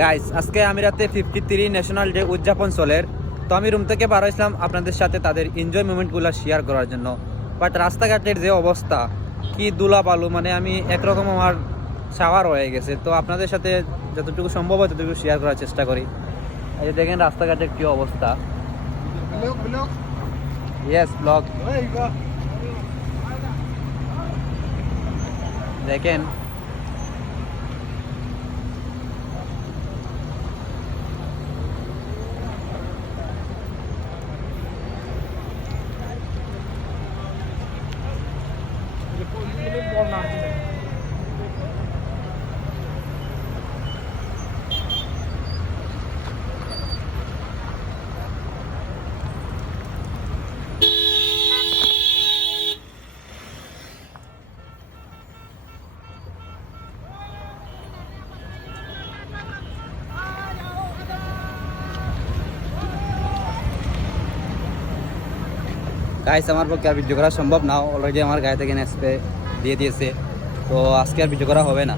Guys আজকে আমিরাতে 53 national day উদযাপন চলের। তো আমি রুম থেকে বার হয়েছিলাম আপনাদের সাথে তাদের এনজয় মোমেন্টগুলো শেয়ার করার জন্য। বাট রাস্তাঘাটের যে অবস্থা, কি দুলা বালু, মানে আমি একরকম আমার শাওয়ার হয়ে গেছে। তো আপনাদের সাথে যতটুকু সম্ভব হয় ততটুকু শেয়ার করার চেষ্টা করি। এই যে দেখেন রাস্তাঘাটের কি অবস্থা। ইয়েস ব্লগ দেখেন। গাইস আমার পক্ষে আর ভিডিও করা সম্ভব না, অলরেডি আমার গায়ে থেকে স্প্রে দিয়ে দিয়েছে। তো আজকে আর ভিডিও করা হবে না।